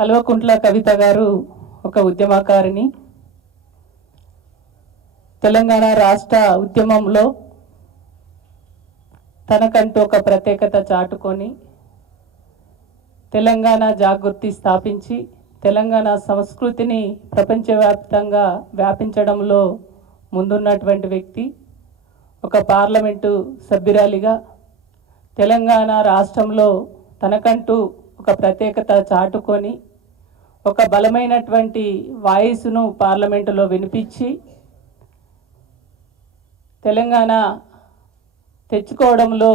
కల్వకుంట్ల కవిత గారు ఒక ఉద్యమకారిణి. తెలంగాణ రాష్ట్ర ఉద్యమంలో తనకంటూ ఒక ప్రత్యేకత చాటుకొని తెలంగాణ జాగృతి స్థాపించి తెలంగాణ సంస్కృతిని ప్రపంచవ్యాప్తంగా వ్యాపించడంలో ముందున్నటువంటి వ్యక్తి. ఒక పార్లమెంటు సభ్యురాలిగా తెలంగాణ రాష్ట్రంలో తనకంటూ ఒక ప్రత్యేకత చాటుకొని ఒక బలమైనటువంటి వాయిస్ను పార్లమెంటులో వినిపించి తెలంగాణ తెచ్చుకోవడంలో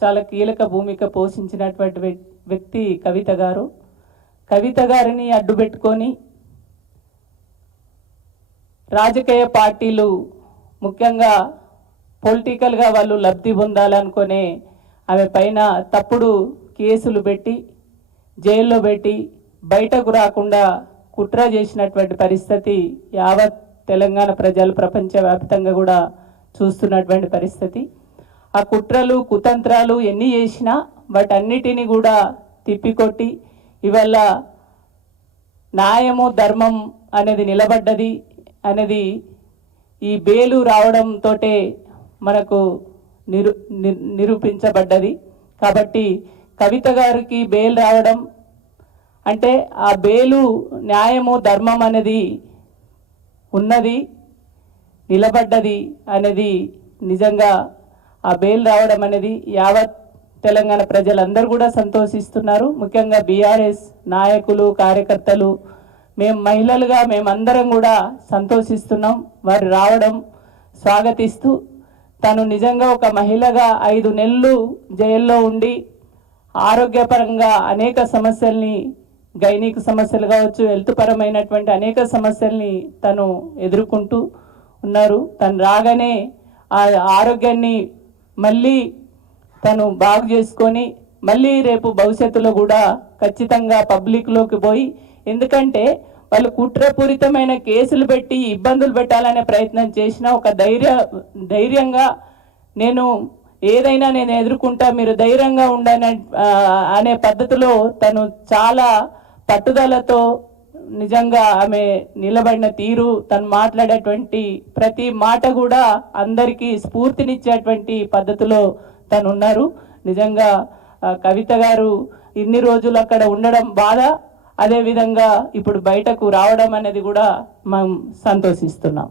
చాలా కీలక భూమిక పోషించినటువంటి వ్యక్తి కవిత గారు. కవిత గారిని అడ్డుపెట్టుకొని రాజకీయ పార్టీలు ముఖ్యంగా పొలిటికల్గా వాళ్ళు లబ్ధి పొందాలనుకునే ఆమె పైన తప్పుడు కేసులు పెట్టి జైల్లో పెట్టి బయటకు రాకుండా కుట్ర చేసినటువంటి పరిస్థితి యావత్ తెలంగాణ ప్రజలు ప్రపంచవ్యాప్తంగా కూడా చూస్తున్నటువంటి పరిస్థితి. ఆ కుట్రలు కుతంత్రాలు ఎన్ని చేసినా వాటన్నిటిని కూడా తిప్పికొట్టి ఇవాళ న్యాయము ధర్మం అనేది నిలబడ్డది అనేది ఈ బెయిలు రావడంతో మనకు నిరూపించబడ్డది. కాబట్టి కవిత గారికి బెయిల్ రావడం అంటే ఆ బెయిలు న్యాయము ధర్మం అనేది ఉన్నది, నిలబడ్డది అనేది నిజంగా ఆ బెయిల్ రావడం అనేది యావత్ తెలంగాణ ప్రజలందరూ కూడా సంతోషిస్తున్నారు. ముఖ్యంగా బీఆర్ఎస్ నాయకులు కార్యకర్తలు మేము మహిళలుగా మేమందరం కూడా సంతోషిస్తున్నాం. వారు రావడం స్వాగతిస్తూ తను నిజంగా ఒక మహిళగా 5 నెలలు జైల్లో ఉండి ఆరోగ్యపరంగా అనేక సమస్యల్ని గైనిక్ సమస్యలు కావచ్చు హెల్త్ పరమైనటువంటి అనేక సమస్యల్ని తను ఎదుర్కొంటూ ఉన్నారు. తను రాగానే ఆ ఆరోగ్యాన్ని మళ్ళీ తను బాగు చేసుకొని మళ్ళీ రేపు భవిష్యత్తులో కూడా ఖచ్చితంగా పబ్లిక్లోకి పోయి, ఎందుకంటే వాళ్ళు కుట్రపూరితమైన కేసులు పెట్టి ఇబ్బందులు పెట్టాలనే ప్రయత్నం చేసిన ఒక ధైర్యంగా నేను ఏదైనా నేను ఎదుర్కొంటా మీరు ధైర్యంగా ఉండని అనే పద్ధతిలో తను చాలా పట్టుదలతో నిజంగా ఆమె నిలబడిన తీరు తను మాట్లాడేటువంటి ప్రతి మాట కూడా అందరికీ స్ఫూర్తినిచ్చేటువంటి పద్ధతిలో తను ఉన్నారు. నిజంగా కవిత గారు ఇన్ని రోజులు అక్కడ ఉండడం బాధ, అదేవిధంగా ఇప్పుడు బయటకు రావడం అనేది కూడా మనం సంతోషిస్తున్నాం.